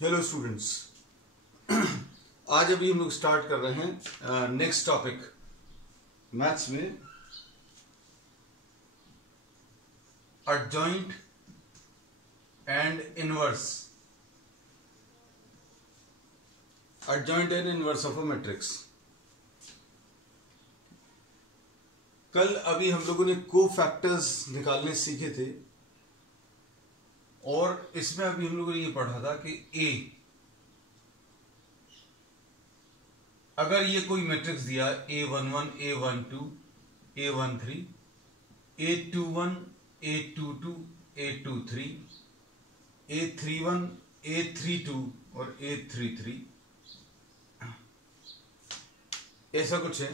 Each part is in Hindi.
हेलो स्टूडेंट्स, आज अभी हम लोग स्टार्ट कर रहे हैं नेक्स्ट टॉपिक मैथ्स में adjoint and inverse. Adjoint and inverse of a matrix. कल अभी हम लोगों ने कोफैक्टर्स निकालने सीखे थे और इसमें अभी हम लोगों ने ये पढ़ा था कि ए, अगर ये कोई मैट्रिक्स दिया A11, A12, A13, A21, A22, A23, A31, A32 और A33, ऐसा कुछ है,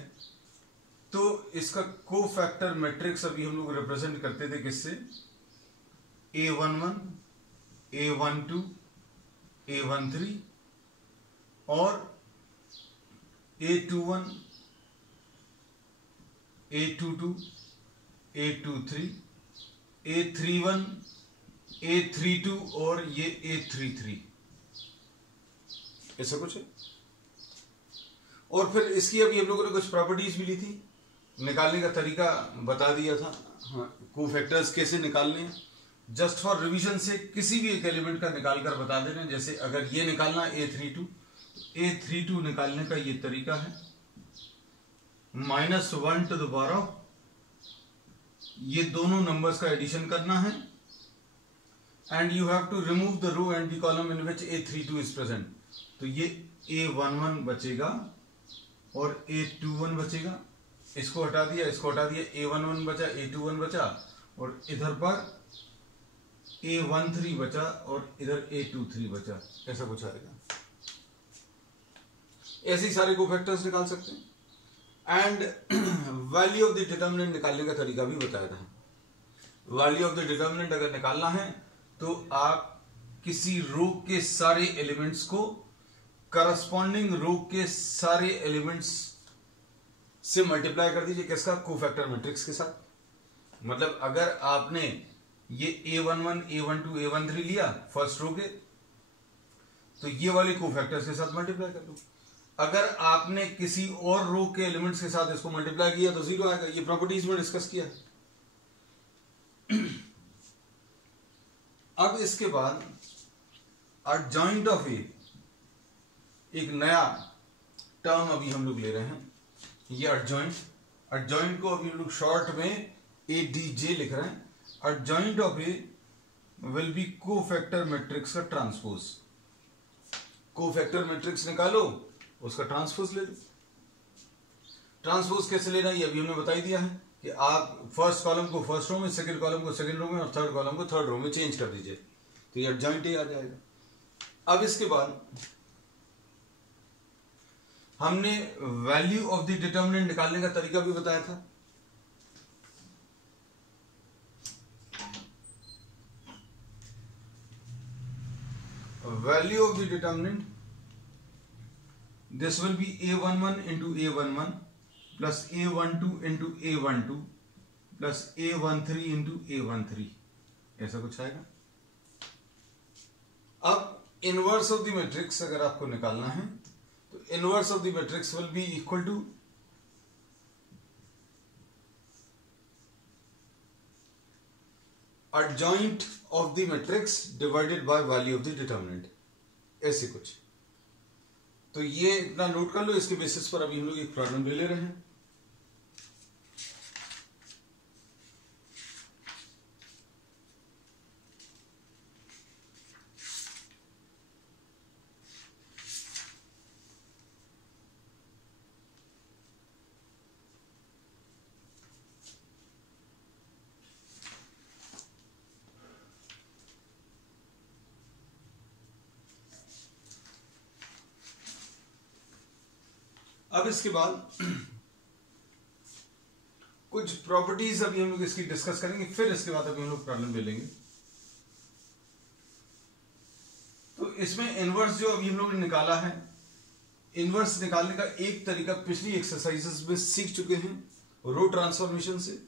तो इसका कोफैक्टर मैट्रिक्स अभी हम लोग रिप्रेजेंट करते थे किससे? A11, A12, A13 और A21, A22, A23, A31, A32 और ये A33, ऐसा कुछ है। और फिर इसकी अभी हम लोगों ने कुछ प्रॉपर्टीज भी ली थी, निकालने का तरीका बता दिया था। हाँ, कोफैक्टर्स कैसे निकालने, जस्ट फॉर रिवीजन से किसी भी एक एलिमेंट का निकाल कर बता देना। जैसे अगर ये निकालना A32 निकालने का ये तरीका है -1 to the power, ये दोनों नंबर्स का एडिशन करना है and you have to remove the row and the column in which A32 is present. तो ये A11 बचेगा और A21 बचेगा, इसको हटा दिया, इसको हटा दिया, A11 बचा, A21 बचा और इधर पर A13 बचा और इधर A23 बचा, ऐसा कुछ आएगा। ऐसे ही सारे कोफैक्टर्स निकाल सकते हैं। And value of the determinant निकालने का तरीका भी बताया था। वैल्यू ऑफ द डिटर्मिनेंट अगर निकालना है तो आप किसी रो के सारे एलिमेंट्स को करस्पॉन्डिंग रो के सारे एलिमेंट्स से मल्टीप्लाई कर दीजिए, किसका? कोफैक्टर मैट्रिक्स के साथ। मतलब अगर आपने ये A11, A12, A13 लिया फर्स्ट रो के, तो ये वाले कोफैक्टर्स के साथ मल्टीप्लाई कर दो। अगर आपने किसी और रो के एलिमेंट्स के साथ इसको मल्टीप्लाई किया तो 0 आएगा। ये प्रॉपर्टीज में डिस्कस किया। अब इसके बाद एडजॉइंट ऑफ ए, एक नया टर्म अभी हम लोग ले रहे हैं, ये एडजॉइंट को अभी हम लोग शॉर्ट में ADJ लिख रहे हैं। Adjoint of A will B cofactor matrix का ट्रांसपोज। कोफैक्टर मैट्रिक्स निकालो, उसका ट्रांसपोज ले लो। ट्रांसपोज कैसे लेना ये अभी हमने बता ही दिया है कि आप फर्स्ट कॉलम को फर्स्ट रो में, सेकंड कॉलम को सेकंड रो में और थर्ड कॉलम को थर्ड रो में चेंज कर दीजिए, तो ये एडजॉइंट ए आ जाएगा। अब इसके बाद हमने वैल्यू ऑफ द डिटर्मिनेंट निकालने का तरीका भी बताया था। Value of the determinant, this will be A11 into A11 plus A12 into A12 plus A13 into A13, ऐसा कुछ आएगा। अब इनवर्स ऑफ द मैट्रिक्स अगर आपको निकालना है तो inverse of the matrix will be equal to adjoint of the matrix divided by value of the determinant, ऐसे कुछ। तो ये इतना नोट कर लो। इसके बेसिस पर अभी हम लोग एक प्रॉब्लम ले रहे हैं। अब इसके बाद कुछ प्रॉपर्टीज अभी हम लोग इसकी डिस्कस करेंगे, फिर इसके बाद अभी हम लोग प्रॉब्लम ले लेंगे। तो इसमें इनवर्स जो अभी हम लोग ने निकाला है, इनवर्स निकालने का एक तरीका पिछली एक्सरसाइजेस में सीख चुके हैं, रो ट्रांसफॉर्मेशन से।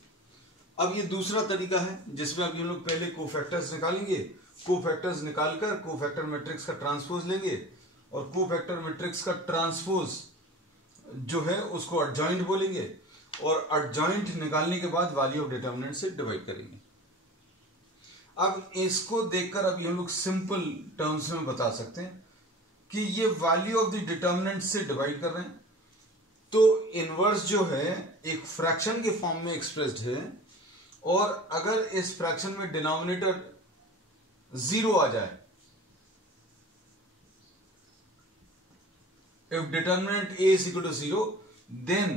अब ये दूसरा तरीका है जिसमें अभी हम लोग पहले कोफैक्टर्स निकालेंगे कोफैक्टर्स निकालकर कोफैक्टर मैट्रिक्स का ट्रांसपोज लेंगे और कोफैक्टर मैट्रिक्स का ट्रांसपोज जो है उसको एडजॉइंट बोलेंगे और एडजॉइंट निकालने के बाद वैल्यू ऑफ डिटर्मिनेंट से डिवाइड करेंगे। अब इसको देखकर अभी हम लोग सिंपल टर्म्स में बता सकते हैं कि ये वैल्यू ऑफ द डिटर्मिनेंट से डिवाइड कर रहे हैं, तो इनवर्स जो है एक फ्रैक्शन के फॉर्म में एक्सप्रेस्ड है और अगर इस फ्रैक्शन में डिनोमिनेटर 0 आ जाए, if determinant A is equal to 0, then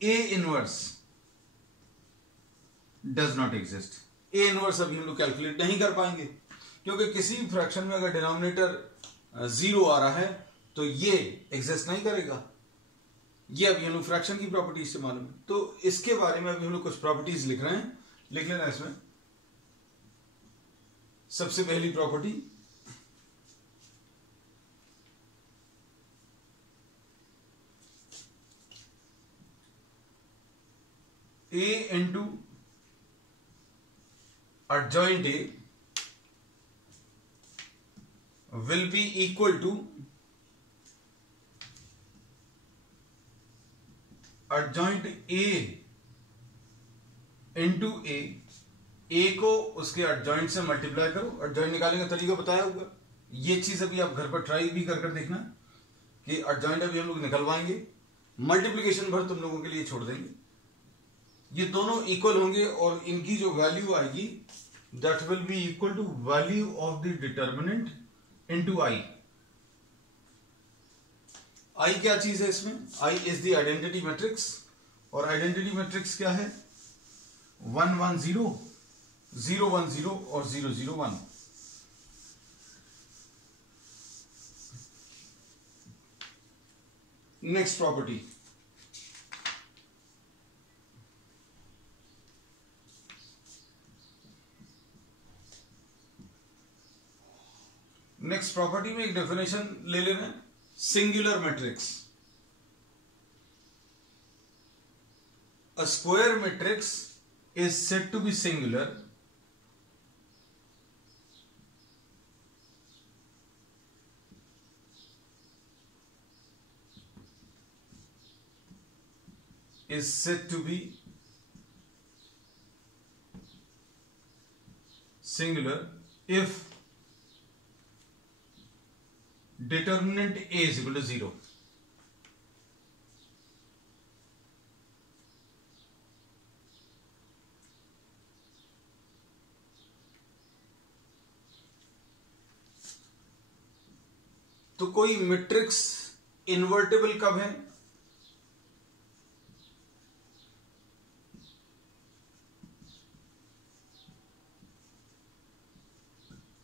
A inverse does not exist. A inverse अभी हम लोग कैलकुलेट नहीं कर पाएंगे क्योंकि किसी भी फ्रैक्शन में अगर डिनोमिनेटर 0 आ रहा है तो ये एग्जिस्ट नहीं करेगा। ये अभी हम लोग फ्रैक्शन की प्रॉपर्टीज से मालूम है, तो इसके बारे में अभी हम लोग कुछ प्रॉपर्टीज लिख रहे हैं। लिख लेना इसमें सबसे पहली property A into adjoint A will be equal to adjoint A into A। A को उसके adjoint से मल्टीप्लाई करो, adjoint निकालने का तरीका बताया होगा। ये चीज अभी आप घर पर ट्राई भी कर देखना कि adjoint अभी हम लोग निकलवाएंगे, मल्टीप्लीकेशन भर तुम लोगों के लिए छोड़ देंगे। ये दोनों इक्वल होंगे और इनकी जो वैल्यू आएगी that will be equal to value of the determinant into I. I क्या चीज है इसमें? I is the identity matrix और आइडेंटिटी मैट्रिक्स क्या है? 1 1 0 0 1 0 और 0 0 1। नेक्स्ट प्रॉपर्टी में एक डेफिनेशन ले लेना है, singular matrix. A square matrix is said to be singular if determinant A is equal to 0। तो कोई मैट्रिक्स इन्वर्टेबल कब है?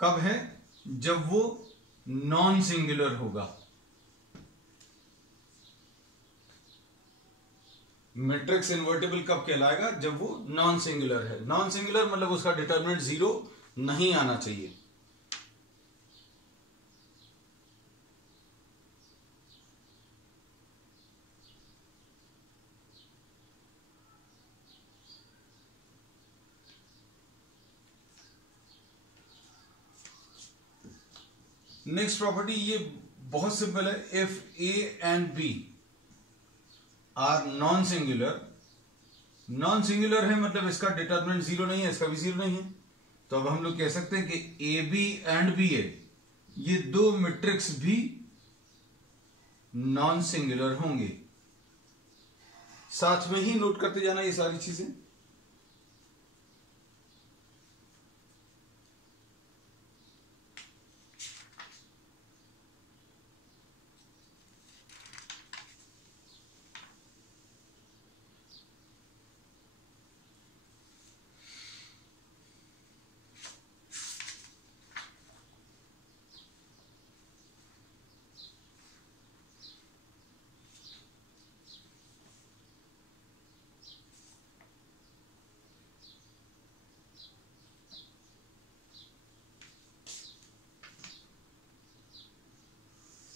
कब है? जब वो नॉन सिंगुलर होगा। मैट्रिक्स इन्वर्टेबल कब कहलाएगा? जब वो नॉन सिंगुलर है। नॉन सिंगुलर मतलब उसका डिटर्मिनेंट 0 नहीं आना चाहिए। नेक्स्ट प्रॉपर्टी ये बहुत सिंपल है। If A and B are non singular, non singular है मतलब इसका डिटर्मिनेंट 0 नहीं है, इसका भी 0 नहीं है, तो अब हम लोग कह सकते हैं कि ए बी एंड बी ए ये दो मैट्रिक्स भी नॉन सिंगुलर होंगे। साथ में ही नोट करते जाना ये सारी चीजें।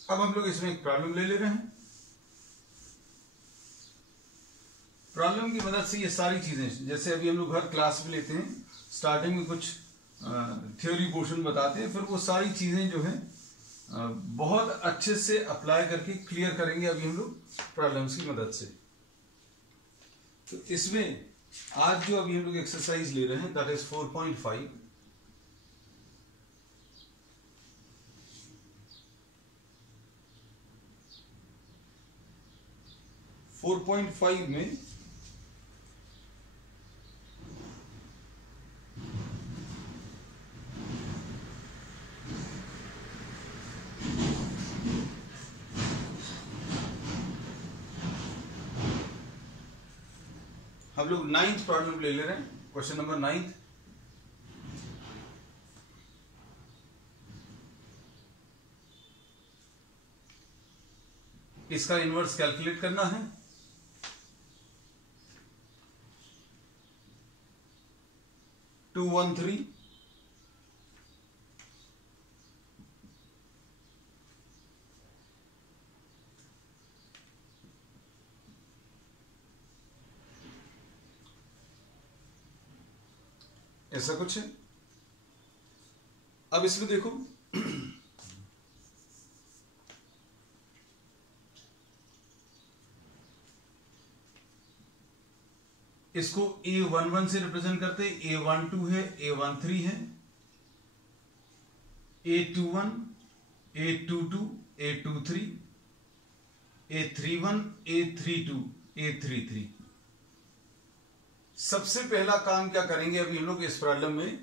अब हम लोग इसमें एक प्रॉब्लम ले रहे हैं। प्रॉब्लम की मदद से ये सारी चीजें, जैसे अभी हम लोग हर क्लास में लेते हैं, स्टार्टिंग में कुछ थ्योरी पोर्शन बताते हैं, फिर वो सारी चीजें जो है बहुत अच्छे से अप्लाई करके क्लियर करेंगे अभी हम लोग प्रॉब्लम्स की मदद से। तो इसमें आज जो अभी हम लोग एक्सरसाइज ले रहे हैं दैट इज 4.5। में हम लोग 9th प्रॉब्लम ले रहे हैं, क्वेश्चन नंबर 9। इसका इनवर्स कैलकुलेट करना है। टू 1 3 ऐसा कुछ है। अब इसमें देखो इसको A11 से रिप्रेजेंट करते हैं, A12 है, A13 है, A21, A22, A23, A31, A32, A33। सबसे पहला काम क्या करेंगे अभी हम लोग इस प्रॉब्लम में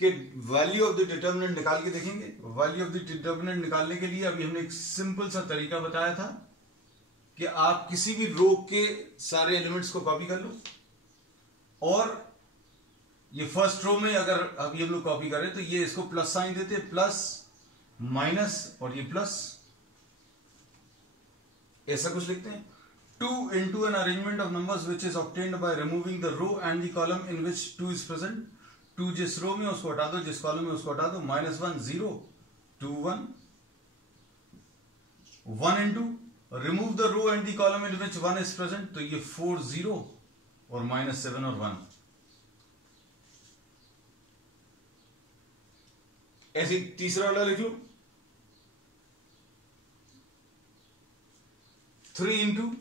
कि वैल्यू ऑफ द डिटर्मिनेंट निकाल के देखेंगे। वैल्यू ऑफ द डिटर्मिनेंट निकालने के लिए अभी हमने एक सिंपल सा तरीका बताया था कि आप किसी भी रो के सारे एलिमेंट्स को कॉपी कर लो, और ये फर्स्ट रो में अगर अभी हम लोग कॉपी करें तो ये इसको प्लस साइन देते, प्लस माइनस और ये प्लस, ऐसा कुछ लिखते हैं। 2 into an arrangement of numbers which is obtained by removing the row and the column in which 2 is present। 2 जिस रो में उसको हटा दो, जिस कॉलम में उसको हटा दो। -1 0 2 1 1 into remove the row and the column in which 1 is present, तो ये 4 0 और -7 और 1। ऐसे तीसरा वाला लिख लो, 3 into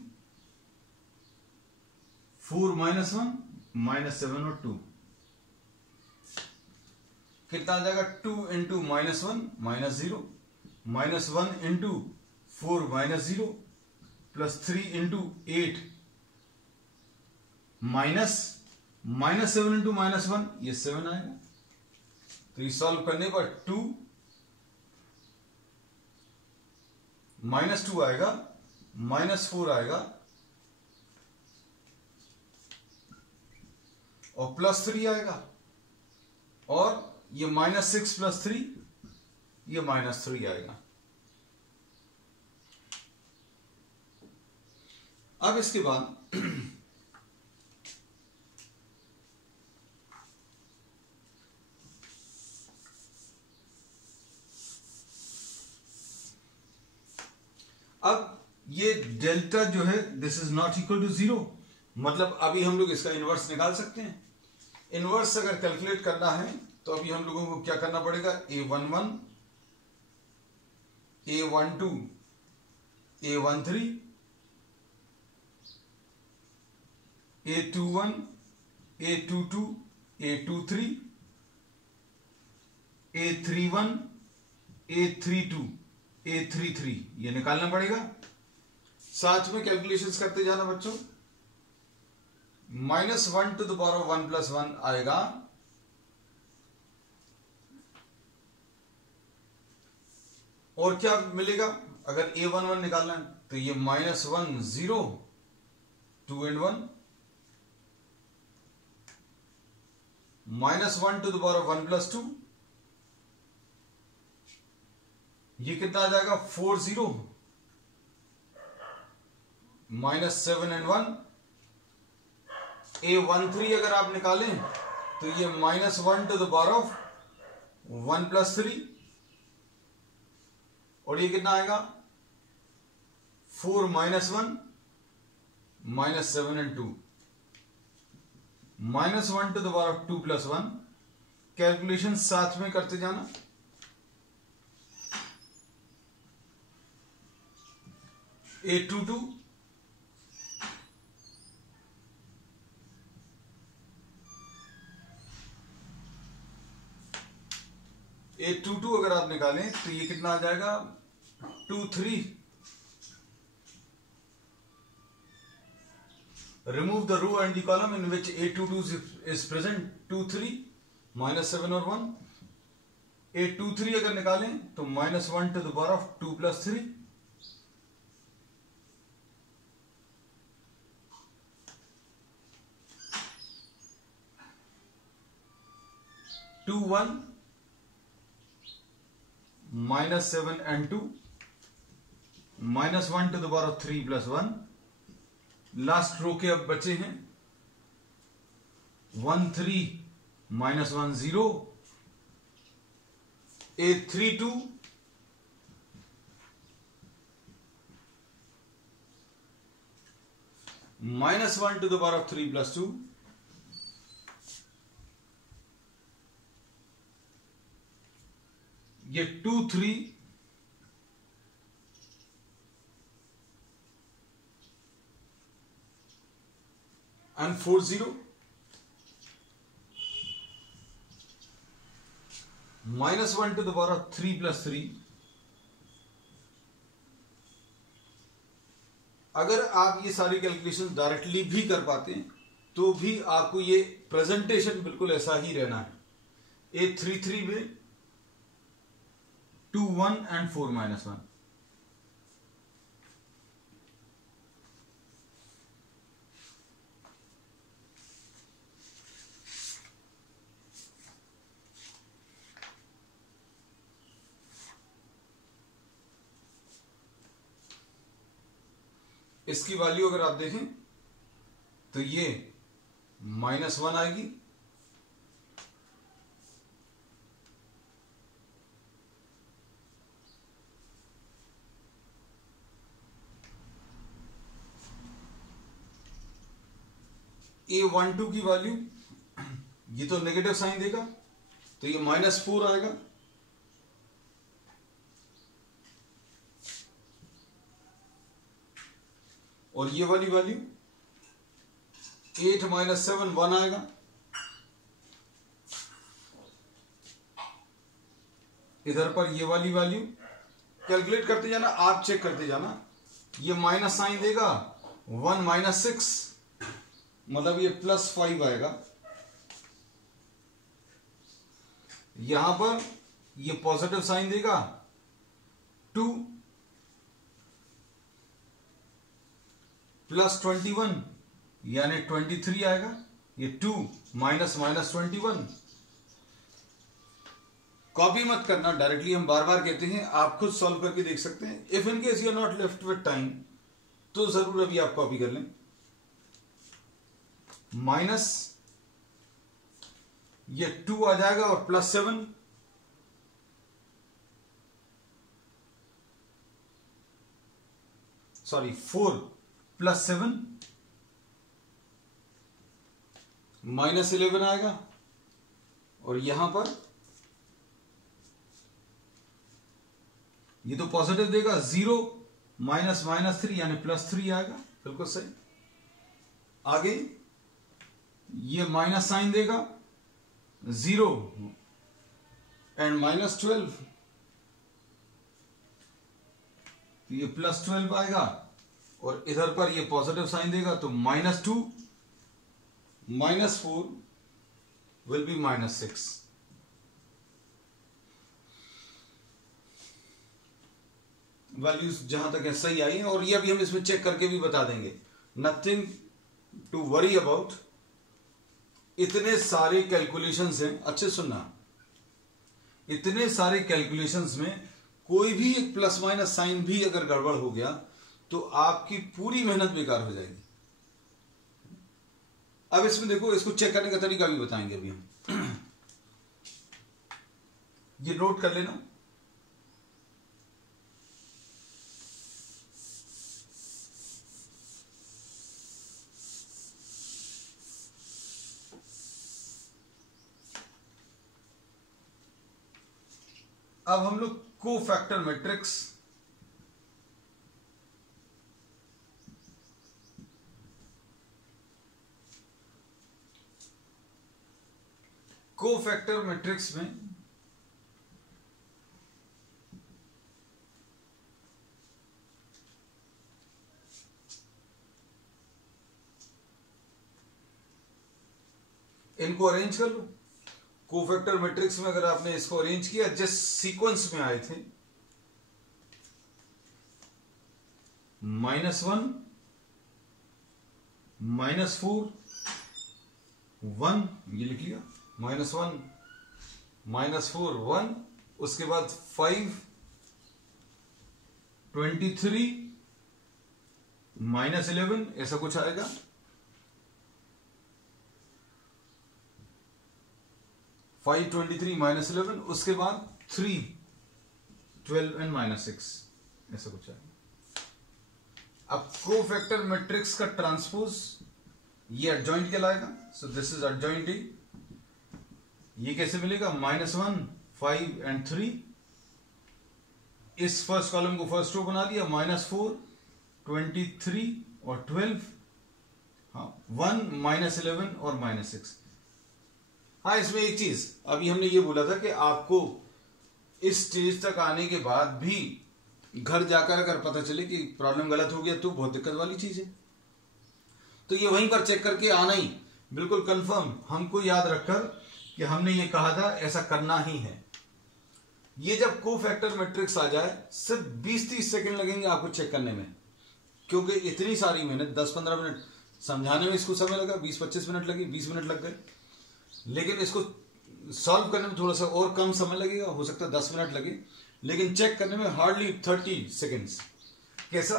4 -1 -7 और 2 कितना आ जाएगा। 2 into -1 -0 -1 into 4 -0 plus 3 into 8 -7 into -1 ये 7 आएगा। तो ये सॉल्व करने पर 2 -2 आएगा, -4 आएगा और +3 आएगा, और ये -6 + 3 ये -3 आएगा। अब इसके बाद अब ये डेल्टा जो है this is not equal to 0, मतलब अभी हम लोग इसका इनवर्स निकाल सकते हैं। इनवर्स अगर कैलकुलेट करना है तो अभी हम लोगों को क्या करना पड़ेगा, A11, A12, A13, A21, A22, A23, A31, A32, A33 ये निकालना पड़ेगा। साथ में कैलकुलेशंस करते जाना बच्चों। -1 to the power of 1 + 1 आएगा, और क्या मिलेगा अगर A11 निकालना है तो ये -1 0 2 and 1 -1 to the power of 1 + 2 ये कितना आ जाएगा 4 0 -7 and 1। A13 अगर आप निकालें तो ये -1 to the power of 1 + 3, और ये कितना आएगा 4 -1 -7 and 2 -1 to the power of 2 + 1 calculation साथ में करते जाना। A22 अगर आप निकालें तो ये कितना आ जाएगा 23। Remove the row and the column in which A22 is present 23 -7 और 1। A23 अगर निकालें तो -1 to the power of 2 + 3। To 1 -7 and 2 -1 to the power of 3 + 1। Last row के अब बचे हैं 1 3 -1 0। A32 -1 to the power of 3 + 2। ये 2 3 and 4 0 -1 to the power of 3 + 3। अगर आप ये सारी कैलकुलेशन डायरेक्टली भी कर पाते हैं तो भी आपको ये प्रेजेंटेशन बिल्कुल ऐसा ही रहना है। A33 में 2 1 and 4 -1। इसकी वैल्यू अगर आप देखें तो ये -1 आएगी। A12 की वैल्यू ये तो नेगेटिव साइन देगा तो ये -4 आएगा। और ये वाली वैल्यू 8 -7 1 आएगा। इधर पर ये वाली वैल्यू कैलकुलेट करते जाना, आप चेक करते जाना। ये माइनस साइन देगा 1 -6 मतलब ये +5 आएगा। यहां पर ये पॉजिटिव साइन देगा 2 +21 यानी 23 आएगा। ये 2 -21। कॉपी मत करना, डायरेक्टली हम बार बार कहते हैं, आप खुद सॉल्व करके देख सकते हैं। If in case you are not left with time तो जरूर अभी आप कॉपी कर लें। माइनस ये 2 आ जाएगा और +7 सॉरी 4 +7 -11 आएगा। और यहां पर ये तो पॉजिटिव देगा 0 -3 यानी +3 आएगा। बिल्कुल सही। आगे ये माइनस साइन देगा 0 एंड -12 तो ये +12 आएगा। और इधर पर ये पॉजिटिव साइन देगा तो -2 -4 विल बी -6। वैल्यूज जहां तक है सही आई है। और ये अभी हम इसमें चेक करके भी बता देंगे। Nothing to worry about. इतने सारे कैलकुलेशंस हैं, अच्छे सुनना, इतने सारे कैलकुलेशंस में कोई भी एक प्लस माइनस साइन भी अगर गड़बड़ हो गया तो आपकी पूरी मेहनत बेकार हो जाएगी। अब इसमें देखो, इसको चेक करने का तरीका भी बताएंगे अभी हम। ये नोट कर लेना। अब हम लोग कोफैक्टर मैट्रिक्स में इनको अरेंज कर लो। कोफैक्टर मैट्रिक्स में अगर आपने इसको अरेंज किया जिस सीक्वेंस में आए थे, -1 -4 1, ये लिख लिया, -1 -4 1, उसके बाद 5 23 -11, ऐसा कुछ आएगा। 5 23 -11, उसके बाद 3 12 एंड -6, ऐसा कुछ आएगा। अब कोफैक्टर मैट्रिक्स का ट्रांसपोज ये एडजॉइंट कहलाएगा। So this is adjoint D. ये कैसे मिलेगा? -1 5 एंड 3, इस फर्स्ट कॉलम को फर्स्ट रो बना लिया, -4 23 और 12, हाँ 1 -11 और -6। हाँ, इसमें एक चीज अभी हमने ये बोला था कि आपको इस स्टेज तक आने के बाद भी घर जाकर अगर पता चले कि प्रॉब्लम गलत हो गया तो बहुत दिक्कत वाली चीज है। तो ये वहीं पर चेक करके आना ही बिल्कुल कंफर्म, हमको याद रखकर कि हमने ये कहा था ऐसा करना ही है। ये जब कोफैक्टर मैट्रिक्स आ जाए सिर्फ 20-30 सेकंड लगेंगे आपको चेक करने में, क्योंकि इतनी सारी मेहनत 10-15 मिनट समझाने में इसको समय लगा, 20-25 मिनट लगे, 20 मिनट लग गए, लेकिन इसको सॉल्व करने में थोड़ा सा और कम समय लगेगा, हो सकता है 10 मिनट लगे, लेकिन चेक करने में हार्डली 30 सेकेंड्स। कैसा?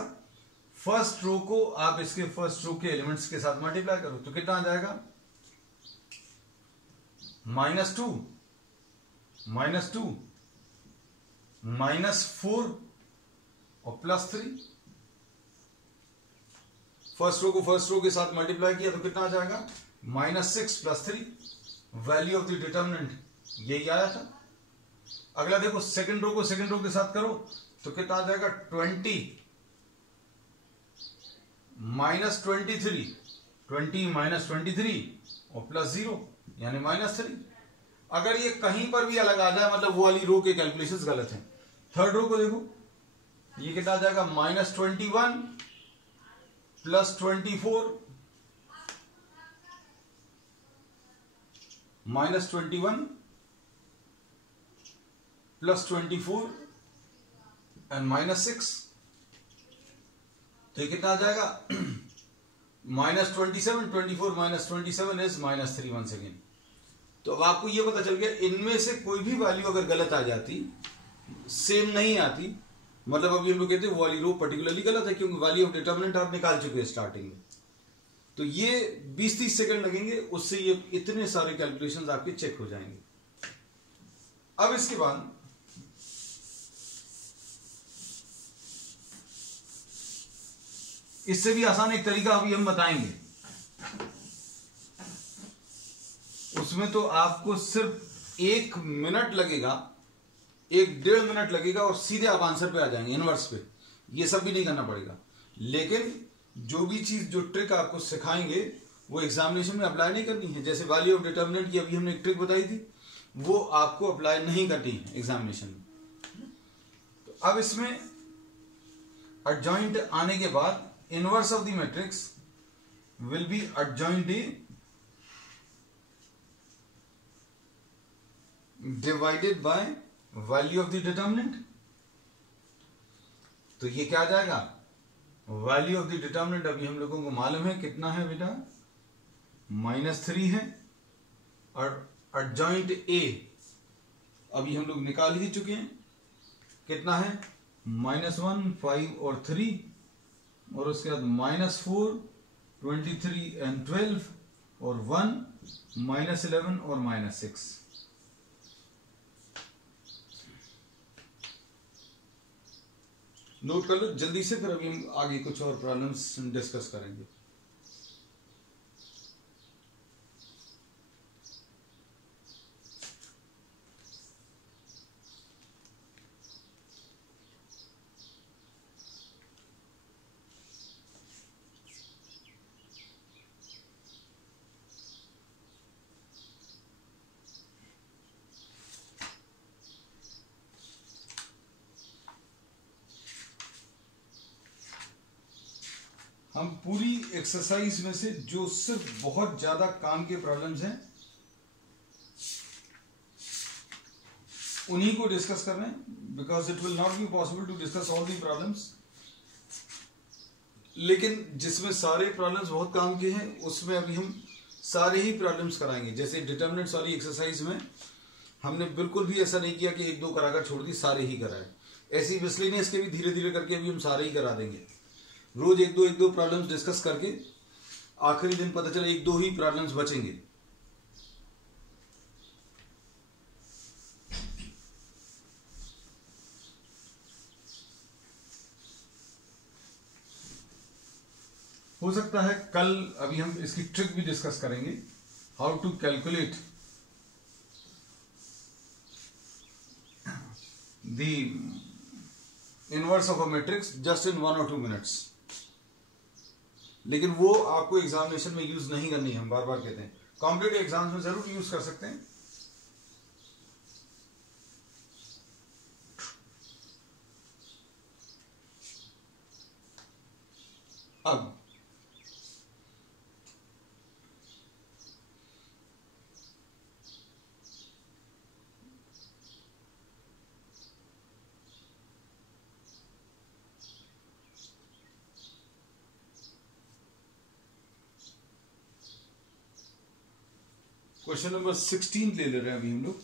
फर्स्ट रो को आप इसके फर्स्ट रो के एलिमेंट्स के साथ मल्टीप्लाई करो तो कितना आ जाएगा? -2 -4 और +3। फर्स्ट रो को फर्स्ट रो के साथ मल्टीप्लाई किया तो कितना आ जाएगा? -6 +3। वैल्यू ऑफ द डिटर्मिनेंट यही आया था। अगला देखो, सेकंड रो को सेकंड रो के साथ करो तो कितना आ जाएगा? 20 -23, 20 -23 और +0 यानी -3। अगर ये कहीं पर भी अलग आ जाए मतलब वो वाली रो के कैलकुलेशंस गलत हैं। थर्ड रो को देखो, ये कितना आ जाएगा? -21 +24 -21 +24 एंड -6, तो ये कितना आ जाएगा? -27, 24 -27 इज -3 वंस अगेन। तो अब आपको ये पता चल गया, इनमें से कोई भी वैल्यू अगर गलत आ जाती, सेम नहीं आती, मतलब अभी हम लोग कहते हैं वो वाली रो पर्टिकुलरली गलत है, क्योंकि वैल्यू ऑफ डिटर्मिनेंट आप निकाल चुके हैं स्टार्टिंग में। तो ये 20-30 सेकंड लगेंगे, उससे ये इतने सारे कैलकुलेशंस आपके चेक हो जाएंगे। अब इसके बाद इससे भी आसान एक तरीका अभी हम बताएंगे, उसमें तो आपको सिर्फ 1 मिनट लगेगा, 1-1.5 मिनट लगेगा और सीधे आप आंसर पे आ जाएंगे, इनवर्स पे। ये सब भी नहीं करना पड़ेगा, लेकिन जो भी चीज, जो ट्रिक आपको सिखाएंगे वो एग्जामिनेशन में अप्लाई नहीं करनी है। जैसे वैल्यू ऑफ डिटर्मिनेंट की अभी हमने एक ट्रिक बताई थी, वो आपको अप्लाई नहीं करनी है एग्जामिनेशन में। तो अब इसमें एडजॉइंट आने के बाद inverse of the matrix will B adjoint D divided by value of the determinant. तो ये क्या आ जाएगा? वैल्यू ऑफ द डिटर्मिनेंट अभी हम लोगों को मालूम है कितना है बेटा, -3 है, और एडजॉइंट ए अभी हम लोग निकाल ही चुके हैं, कितना है? -1 5 और 3, और उसके बाद -4 23 एंड 12 और 1 -11 और -6। नोट कर लो जल्दी से, फिर अभी हम आगे कुछ और प्रॉब्लम्स डिस्कस करेंगे। हम पूरी एक्सरसाइज में से जो सिर्फ बहुत ज्यादा काम के प्रॉब्लम्स हैं उन्हीं को डिस्कस कर रहे हैं, because it will not be possible to discuss all the problems. लेकिन जिसमें सारे प्रॉब्लम्स बहुत काम के हैं उसमें अभी हम सारे ही प्रॉब्लम्स कराएंगे। जैसे डिटरमिनेंट्स वाली एक्सरसाइज में हमने बिल्कुल भी ऐसा नहीं किया कि एक दो कराकर छोड़ दी, सारे ही कराए। ऐसी मिसलेनियस के भी धीरे धीरे करके अभी हम सारे ही करा देंगे। रोज एक दो प्रॉब्लम्स डिस्कस करके आखिरी दिन पता चला एक दो ही प्रॉब्लम्स बचेंगे। हो सकता है कल अभी हम इसकी ट्रिक भी डिस्कस करेंगे, how to calculate the inverse of a matrix just in 1 or 2 minutes. लेकिन वो आपको एग्जामिनेशन में यूज नहीं करनी है, हम बार बार कहते हैं। कॉम्पिटिटिव एग्जाम्स में जरूर यूज कर सकते हैं। अब क्वेश्चन नंबर 16 ले रहे हैं अभी हम लोग।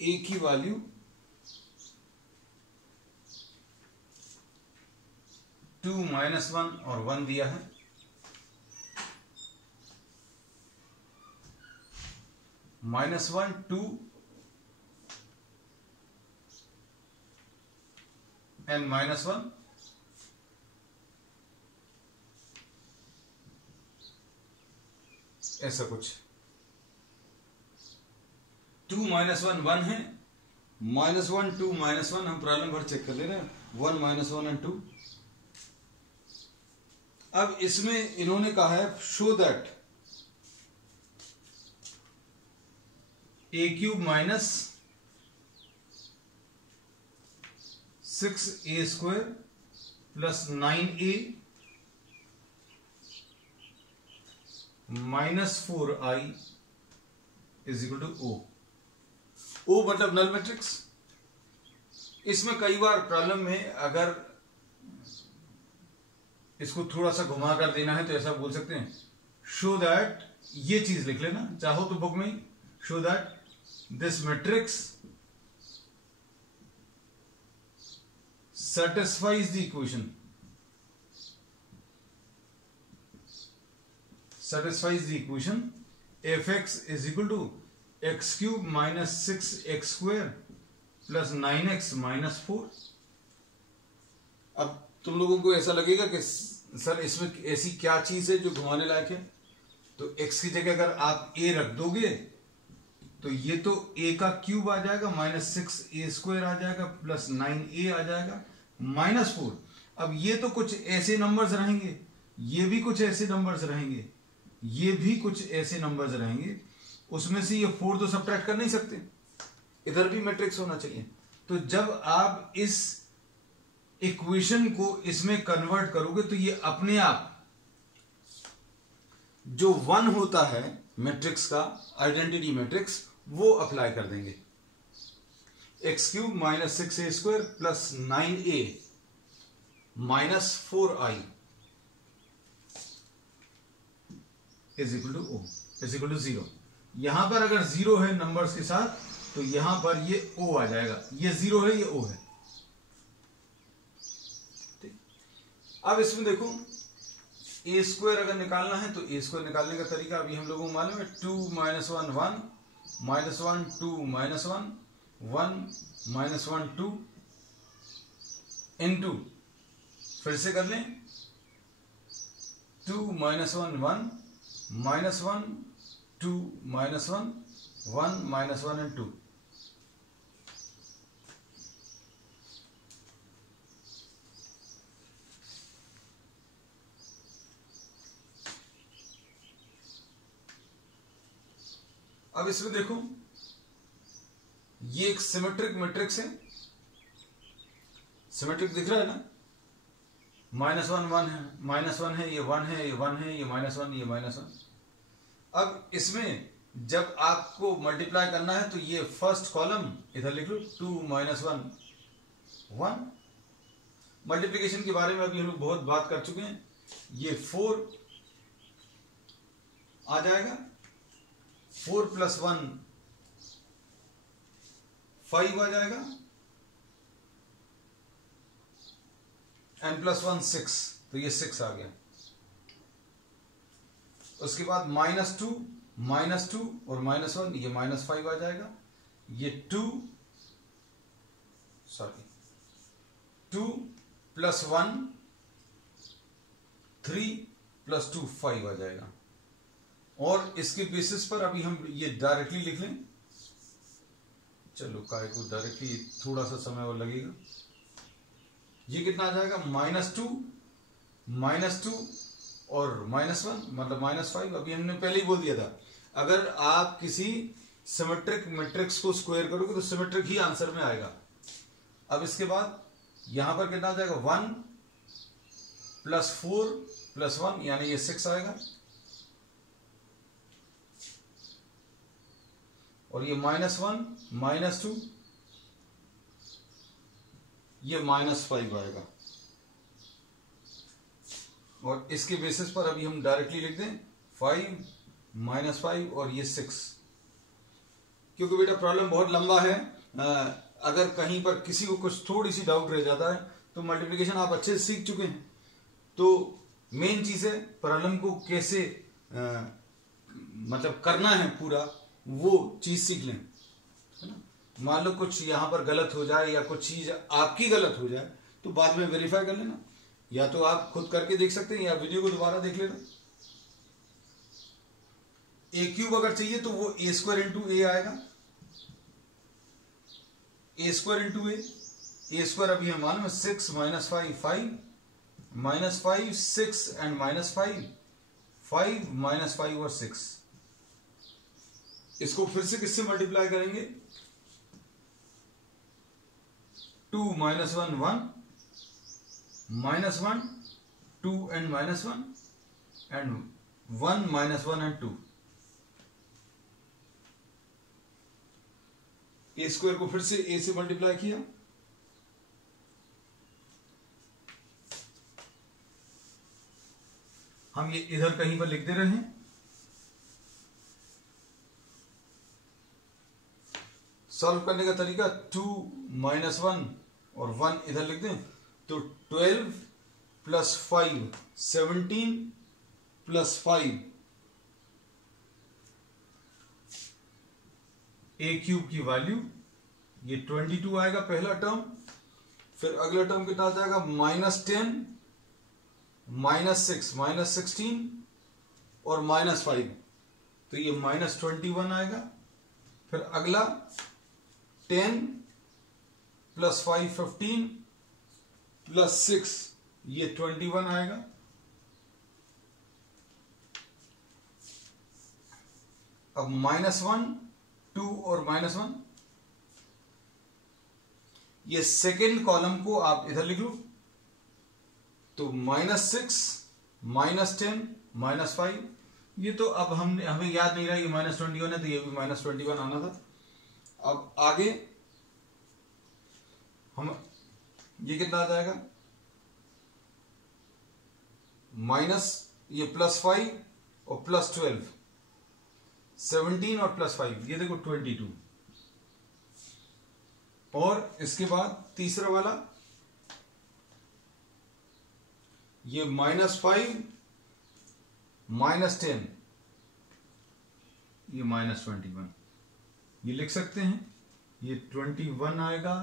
ए की वैल्यू टू -1 और 1 दिया है। -1 2 and -1 ऐसा कुछ। 2 -1 1 है, -1 2 -1 हम प्रॉब्लम भर चेक कर ले रहे हैं, 1 -1 and 2। अब इसमें इन्होंने कहा है show that a³ minus 6a² plus 9a -4i is equal to O। O मतलब नल मैट्रिक्स। इसमें कई बार प्रॉब्लम में अगर इसको थोड़ा सा घुमा कर देना है तो ऐसा बोल सकते हैं, शो दैट, ये चीज लिख लेना चाहो तो बुक में, show that this matrix satisfies the equation, fx is equal to x³ minus 6x² plus 9x minus 4। अब तुम लोगों को ऐसा लगेगा कि सर इसमें ऐसी क्या चीज है जो घुमाने लायक है, तो x की जगह अगर आप a रख दोगे तो ये तो a का क्यूब आ जाएगा, -6a² आ जाएगा, प्लस 9a आ जाएगा, -4। अब ये तो कुछ ऐसे नंबर्स रहेंगे, ये भी कुछ ऐसे नंबर्स रहेंगे, ये भी कुछ ऐसे नंबर्स रहेंगे, उसमें से ये 4 तो सब्ट्रैक्ट कर नहीं सकते, इधर भी मैट्रिक्स होना चाहिए। तो जब आप इस इक्वेशन को इसमें कन्वर्ट करोगे तो ये अपने आप जो 1 होता है मैट्रिक्स का, आइडेंटिटी मैट्रिक्स, वो अप्लाई कर देंगे। x³ minus 6a² plus 9a minus 4i is equal to O, is equal to 0। यहां पर अगर 0 है नंबर्स के साथ तो यहां पर ये O आ जाएगा, ये 0 है, ये O है। ठीक, अब इसमें देखो a² अगर निकालना है तो a² निकालने का तरीका अभी हम लोगों को मालूम है, 2 -1 1 -1 2 -1 1 -1 2 into, फिर से कर लें, 2 -1 1 -1 2 -1 1 -1 and 2। अब इसमें देखो ये एक सिमेट्रिक मैट्रिक्स है, सिमेट्रिक दिख रहा है ना, -1 1 है, -1 है, ये 1 है, ये 1 है, ये -1, ये -1। अब इसमें जब आपको मल्टीप्लाई करना है तो ये फर्स्ट कॉलम इधर लिख लो, 2 -1 1। मल्टीप्लिकेशन के बारे में अभी हम लोग बहुत बात कर चुके हैं। ये 4 आ जाएगा, 4 + 1 5 आ जाएगा, n + 1 6, तो ये 6 आ गया। उसके बाद -2 और -1, ये -5 आ जाएगा। ये 2 + 1 3 + 2 5 आ जाएगा। और इसके बेसिस पर अभी हम ये डायरेक्टली लिख लें। चलो काय को डायरेक्टली थोड़ा सा समय और लगेगा। ये कितना आ जाएगा, -2 और -1 मतलब -5। अभी हमने पहले ही बोल दिया था, अगर आप किसी सिमेट्रिक मैट्रिक्स को स्क्वायर करोगे तो सिमेट्रिक ही आंसर में आएगा। अब इसके बाद यहां पर कितना आ जाएगा, 1 + 4 + 1 यानी ये 6 आएगा। और ये -1 -2, ये -5 आएगा। और इसके बेसिस पर अभी हम डायरेक्टली लिख दें 5 -5 और ये 6। क्योंकि बेटा प्रॉब्लम बहुत लंबा है, अगर कहीं पर किसी को कुछ थोड़ी सी डाउट रह जाता है तो मल्टीप्लिकेशन आप अच्छे से सीख चुके हैं। तो मेन चीज है प्रॉब्लम को कैसे मतलब करना है पूरा, वो चीज सीख लें, है ना। मान लो कुछ यहां पर गलत हो जाए या कुछ चीज आपकी गलत हो जाए तो बाद में वेरीफाई कर लेना, या तो आप खुद करके देख सकते हैं या वीडियो को दोबारा देख लेना। a³ अगर चाहिए तो वो a² × a आएगा, a² × a² अभी हम मालूम है 6 -5 5 -5 6 एंड -5 5 -5 और 6। इसको फिर से किससे मल्टीप्लाई करेंगे, 2 -1 1 -1 2 and -1 and 1 -1 and 2। a² को फिर से a से मल्टीप्लाई किया, हम ये इधर कहीं पर लिख दे रहे हैं। सॉल्व करने का तरीका 2 -1 और 1 इधर लिख दें तो 12 + 5 17 + 5 a³ की वैल्यू ये 22 आएगा पहला टर्म। फिर अगला टर्म कितना आ जाएगा, -10 -6 -16 और -5, तो ये -21 आएगा। फिर अगला 10 + 5 15 + 6 ये 21 आएगा। अब -1 2 और -1, ये सेकेंड कॉलम को आप इधर लिख लो तो -6 -10 -5। ये तो अब हमें याद नहीं रहा ये -21 है तो ये भी -21 आना था। अब आगे हम ये कितना आ जाएगा, माइनस ये +5 और +12 17 और +5 ये देखो 22। और इसके बाद तीसरा वाला ये -5 -10 ये -21, ये लिख सकते हैं। ये 21 आएगा,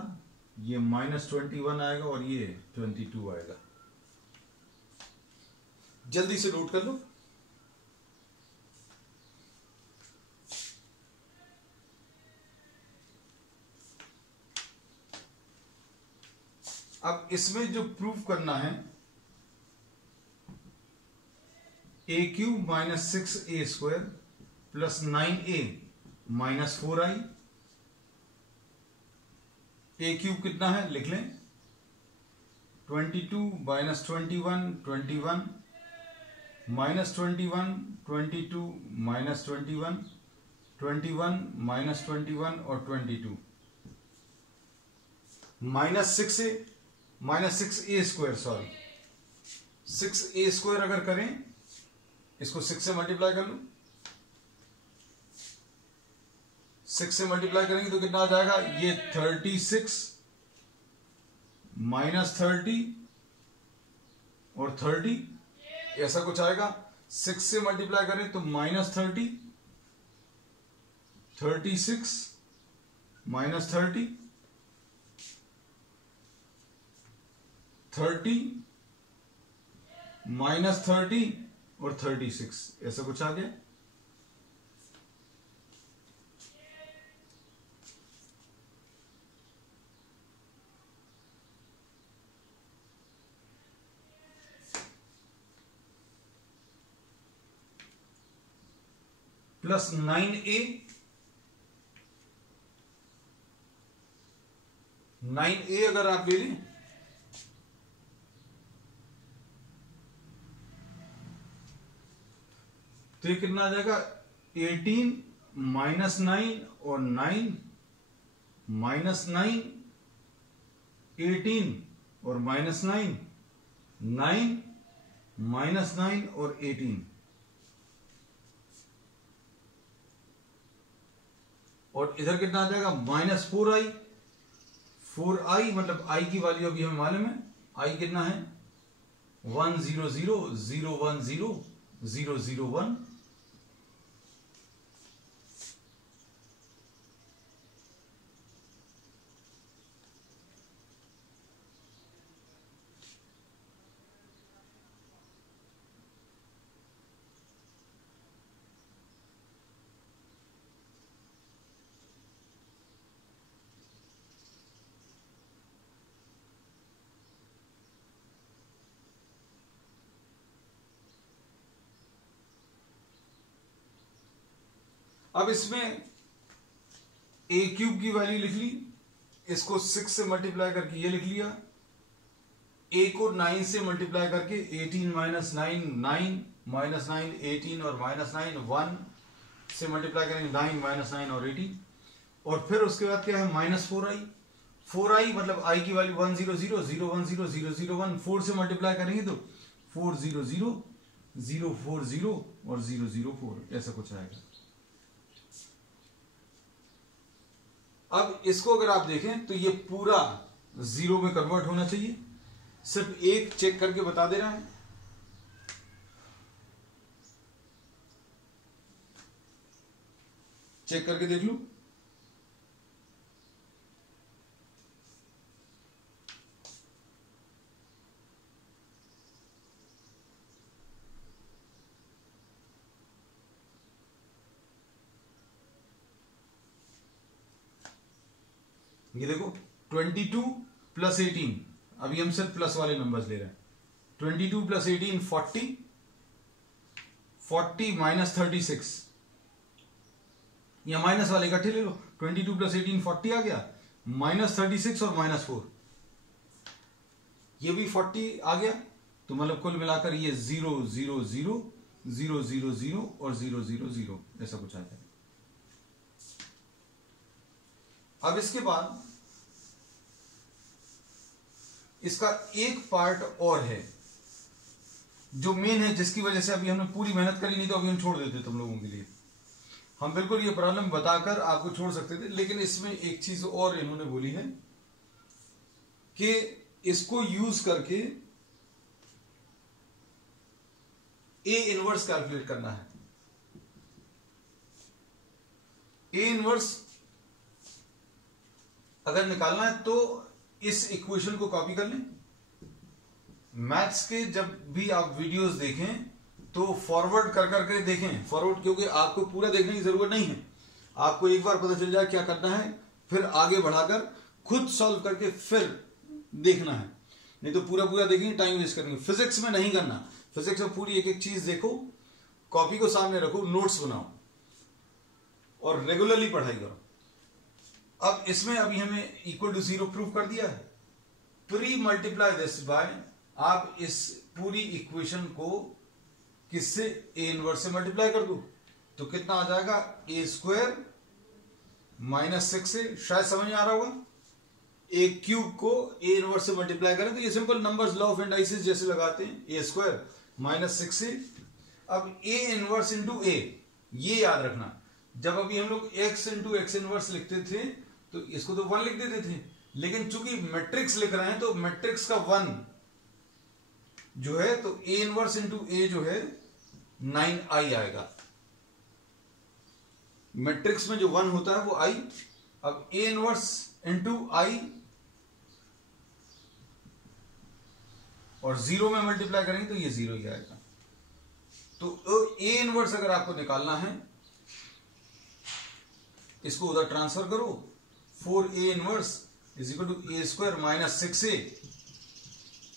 ये -21 आएगा और ये 22 आएगा। जल्दी से नोट कर लो। अब इसमें जो प्रूफ करना है a³ -6a² + 9a -4i ए क्यूब कितना है लिख लें, 22 माइनस 21 21 माइनस 21 22 माइनस 21 21 माइनस 21 और 22 minus 6a square, sorry 6a square अगर करें, इसको 6 से मल्टीप्लाई कर लो, 6 से मल्टीप्लाई करेंगे तो कितना आ जाएगा, ये 36 माइनस 30 और 30 ऐसा कुछ आएगा। 6 से मल्टीप्लाई करें तो माइनस 30, 36 माइनस 30 30 माइनस 30 और 36 ऐसा कुछ आ गया। प्लस 9a, 9a अगर आप ले लें तो ये कितना आ जाएगा, 18 माइनस 9 और 9 माइनस 9 18 और माइनस 9 9 माइनस 9 और 18 और इधर कितना आ जाएगा, माइनस 4i, 4i मतलब i की वैल्यू अभी हमें मालूम है, i कितना है 1 0 0 0 1 0 0 0 1। अब इसमें a क्यूब की वैल्यू लिख ली, इसको 6 से मल्टीप्लाई करके ये लिख लिया, a को 9 से मल्टीप्लाई करके 18 माइनस 9 9 माइनस 9 18 और माइनस 9 1 से मल्टीप्लाई करेंगे 9 माइनस 9 और 18 और फिर उसके बाद क्या है माइनस 4i मतलब i की वैल्यू 1 0 0 0 1 0 0 0 1 4 से मल्टीप्लाई करेंगे तो 4 0 0 0 4 0 और 0 0 4 ऐसा कुछ आएगा। अब इसको अगर आप देखें तो ये पूरा जीरो में कन्वर्ट होना चाहिए, सिर्फ एक चेक करके बता दे रहा है। चेक करके देख लो, ये देखो 22 प्लस 18, अभी हम सिर्फ प्लस वाले नंबर्स ले रहे हैं, 22 प्लस 18 40 40 माइनस 36 या माइनस वाले इकट्ठे ले लो, 22 प्लस 18 40 आ गया, माइनस 36 और माइनस 4 ये भी 40 आ गया, तो मतलब कुल मिलाकर ये 0 0 0 0 0 0 और 0 0 0 ऐसा कुछ आ जाएगा। अब इसके बाद इसका एक पार्ट और है जो मेन है, जिसकी वजह से अभी हमने पूरी मेहनत करी, नहीं तो अभी हम छोड़ देते तुम लोगों के लिए। हम बिल्कुल ये प्रॉब्लम बताकर आपको छोड़ सकते थे, लेकिन इसमें एक चीज और इन्होंने बोली है कि इसको यूज करके ए इनवर्स कैलकुलेट करना है। ए इनवर्स अगर निकालना है तो इस इक्वेशन को कॉपी कर लें। मैथ्स के जब भी आप वीडियोस देखें तो फॉरवर्ड कर करके देखें, फॉरवर्ड क्योंकि आपको पूरा देखने की जरूरत नहीं है, आपको एक बार पता चल जाए क्या करना है, फिर आगे बढ़ाकर खुद सॉल्व करके फिर देखना है, नहीं तो पूरा पूरा देखेंगे टाइम वेस्ट करेंगे। फिजिक्स में नहीं करना, फिजिक्स में पूरी एक एक चीज देखो, कॉपी को सामने रखो, नोट्स बनाओ और रेगुलरली पढ़ाई करो। अब इसमें अभी हमें इक्वल टू 0 प्रूव कर दिया है। प्री मल्टीप्लाई दिस बाय, आप इस पूरी इक्वेशन को किससे, ए इनवर्स से मल्टीप्लाई कर दो तो कितना आ जाएगा, ए स्क्वायर माइनस 6 से, शायद समझ में आ रहा होगा। ए क्यूब को ए इनवर्स से मल्टीप्लाई करें तो ये simple numbers law of indices जैसे लगाते हैं, ए स्क्वायर माइनस 6 से। अब ए इनवर्स इंटू ए, ये याद रखना, जब अभी हम लोग x इंटू एक्स इनवर्स लिखते थे तो इसको तो 1 लिख देते थे, लेकिन चूंकि मैट्रिक्स लिख रहे हैं तो मैट्रिक्स का 1 जो है, तो ए इनवर्स इंटू ए जो है 9i आएगा। मैट्रिक्स में जो 1 होता है वो i। अब ए इनवर्स इंटू आई और 0 में मल्टीप्लाई करेंगे तो ये 0 ही आएगा। तो ए इनवर्स अगर आपको निकालना है, इसको उधर ट्रांसफर करो, 4a inverse is equal to A square minus 6a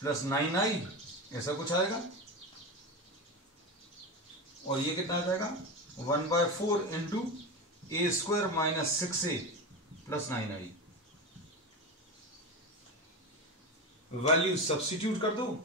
plus 9i, ऐसा कुछ आएगा। और ये कितना आ जाएगा, 1/4 into a square minus 6a plus 9i। Value substitute कर दो,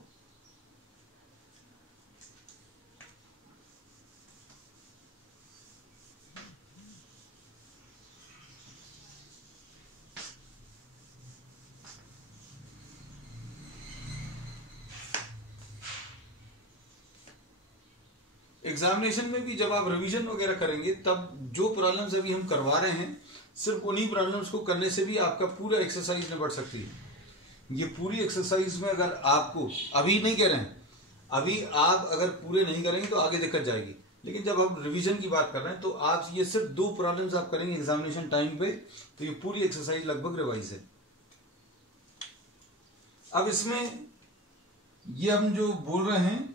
एग्जामिनेशन में भी जब आप रिवीजन वगैरह करेंगे तब जो प्रॉब्लम्स अभी हम करवा रहे हैं, सिर्फ उन्हीं प्रॉब्लम्स को करने से भी आपका पूरा एक्सरसाइज निपट सकती है। ये पूरी एक्सरसाइज में अगर आपको, अभी नहीं कह रहे हैं, अभी आप अगर पूरे नहीं करेंगे तो आगे दिक्कत जाएगी, लेकिन जब हम रिवीजन की बात कर रहे हैं तो आप ये सिर्फ 2 प्रॉब्लम्स आप करेंगे एग्जामिनेशन टाइम पे, तो ये पूरी एक्सरसाइज लगभग रिवाइज है। अब इसमें ये हम जो बोल रहे हैं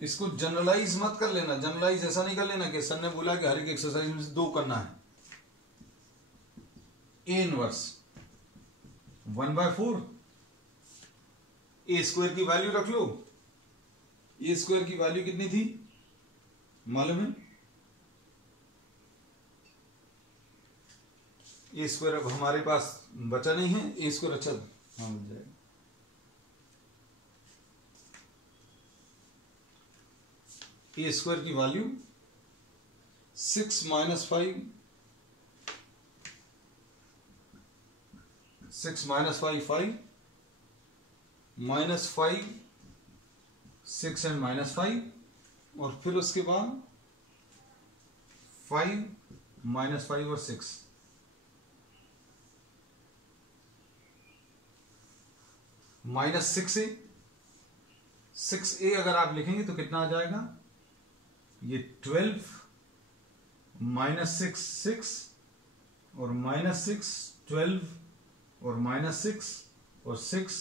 इसको जनरलाइज मत कर लेना। जनरलाइज ऐसा नहीं कर लेना कि सर ने बोला कि हर एक एक्सरसाइज में से 2 करना है। ए इनवर्स 1/4, ए स्क्वायर की वैल्यू रख लो। ए स्क्वायर की वैल्यू कितनी थी मालूम है? ए स्क्वायर अब हमारे पास बचा नहीं है, ए स्क्वायर अच्छा हाँ मिल जाएगा। ए स्क्वायर की value 6 minus 5, 6 minus 5 5, minus 5 6 and minus 5, और फिर उसके बाद 5 माइनस 5 और 6। माइनस 6a अगर आप लिखेंगे तो कितना आ जाएगा, ये 12 माइनस 6 6 और माइनस 6 12 और माइनस 6 और 6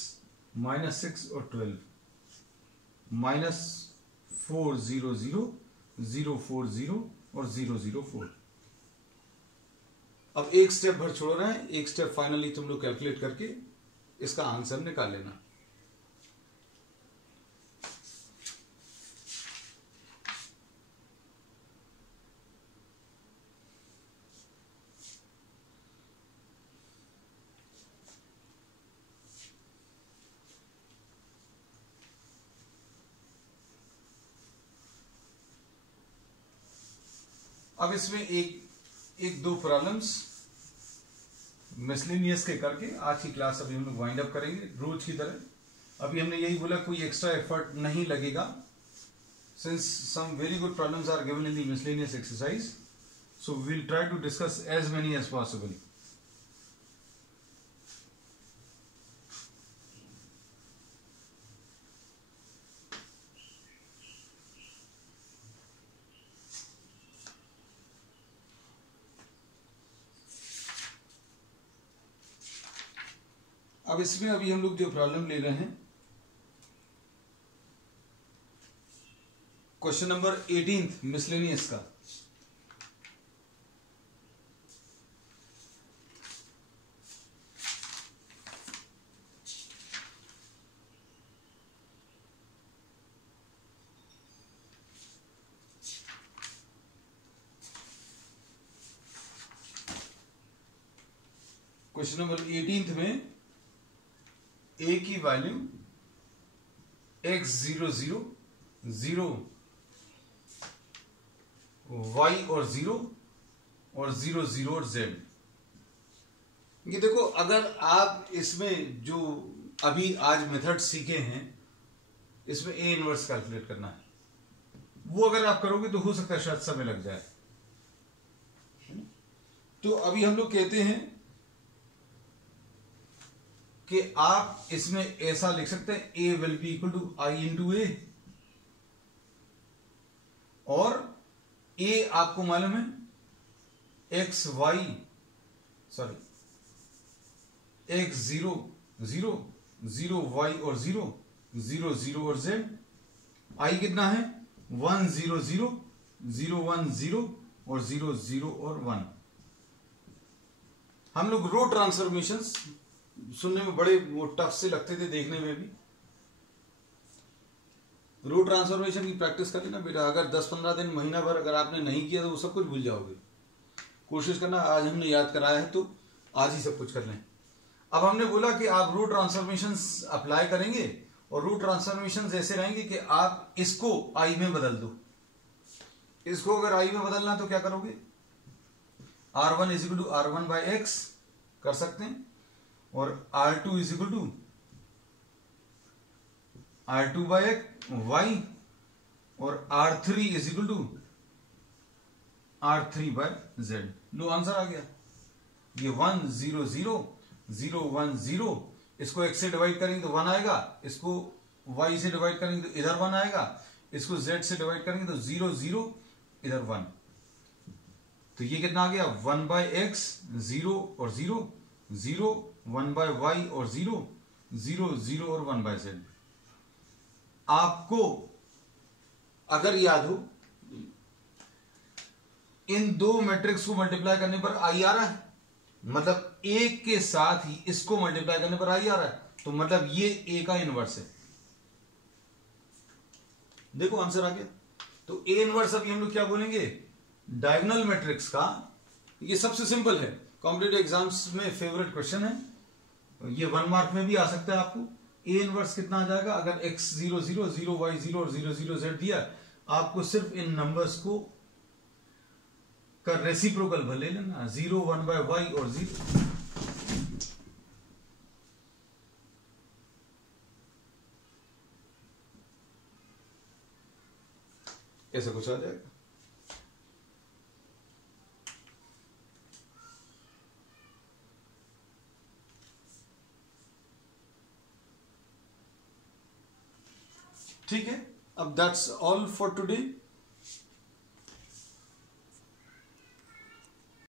माइनस 6 और 12 माइनस 4 0 0 0 4 0 और 0 0 4। अब एक स्टेप भर छोड़ रहे हैं, एक स्टेप फाइनली तुम लोग कैलकुलेट करके इसका आंसर निकाल लेना। अब इसमें एक दो प्रॉब्लम्स मिसलेनियस के करके आज की क्लास अभी हम लोग वाइंड अप करेंगे रोज की तरह। अभी हमने यही बोला कोई एक्स्ट्रा एफर्ट नहीं लगेगा, since some very good problems are given in the miscellaneous exercise, so we will try to discuss as many as possible. अब इसमें अभी हम लोग जो प्रॉब्लम ले रहे हैं, क्वेश्चन नंबर 18 मिसलेनियस का। क्वेश्चन नंबर 18 में ए की वैल्यू x0 0 y और 0 और 0 0 और z। ये देखो, अगर आप इसमें जो अभी आज मेथड सीखे हैं, इसमें ए इनवर्स कैलकुलेट करना है, वो अगर आप करोगे तो हो सकता है शायद समय लग जाए। तो अभी हम लोग कहते हैं कि आप इसमें ऐसा लिख सकते हैं, A will be equal to I into A, और ए आपको मालूम है x Y sorry x0 0 0 y और 0 0 0 और z। i कितना है 1 0 0 0 1 0 और 0 0 और 1। हम लोग रो ट्रांसफॉर्मेशंस सुनने में बड़े टफ से लगते थे, देखने में भी। रो ट्रांसफॉर्मेशन की प्रैक्टिस कर लेना बेटा। अगर 10-15 दिन, महीना भर अगर आपने नहीं किया तो वो सब कुछ भूल जाओगे। कोशिश करना, आज हमने याद कराया है तो आज ही सब कुछ कर लें। अब हमने बोला कि आप रो ट्रांसफॉर्मेशंस अप्लाई करेंगे, और रो ट्रांसफॉर्मेशंस ऐसे रहेंगे कि आप इसको आई में बदल दो। इसको अगर आई में बदलना तो क्या करोगे, r1 is equal to r1 by x कर सकते हैं, और r2 is equal to r2 by y, और r3 is equal to r3 by z. लो आंसर आ गया। ये 1 0 0 0 1 0, इसको x से डिवाइड करेंगे तो 1 आएगा, इसको y से डिवाइड करेंगे तो इधर 1 आएगा, इसको z से डिवाइड करेंगे तो 0 0 इधर 1। तो ये कितना आ गया 1 बाई एक्स 0 और 0 0 1 बाई वाई और 0 0 0 और 1 बाई जेड। आपको अगर याद हो, इन दो मैट्रिक्स को मल्टीप्लाई करने पर आई आ रहा है, मतलब एक के साथ ही इसको मल्टीप्लाई करने पर आई आ रहा है, तो मतलब ये ए का इनवर्स है। देखो आंसर आ गया। तो ए इनवर्स अभी हम लोग क्या बोलेंगे, डायगोनल मैट्रिक्स का। ये सबसे सिंपल है, कॉम्पिटिटिव एग्जाम्स में फेवरेट क्वेश्चन है, ये 1 मार्क में भी आ सकता है आपको। ए इनवर्स कितना आ जाएगा, अगर x0 0 0 y 0 और 0 0 z दिया, आपको सिर्फ इन नंबर्स को का रेसिप्रोकल भले लेना, 0 1 बाय वाई और 0। ऐसा कुछ आ जाएगा। ठीक है, अब दैट्स ऑल फॉर टुडे।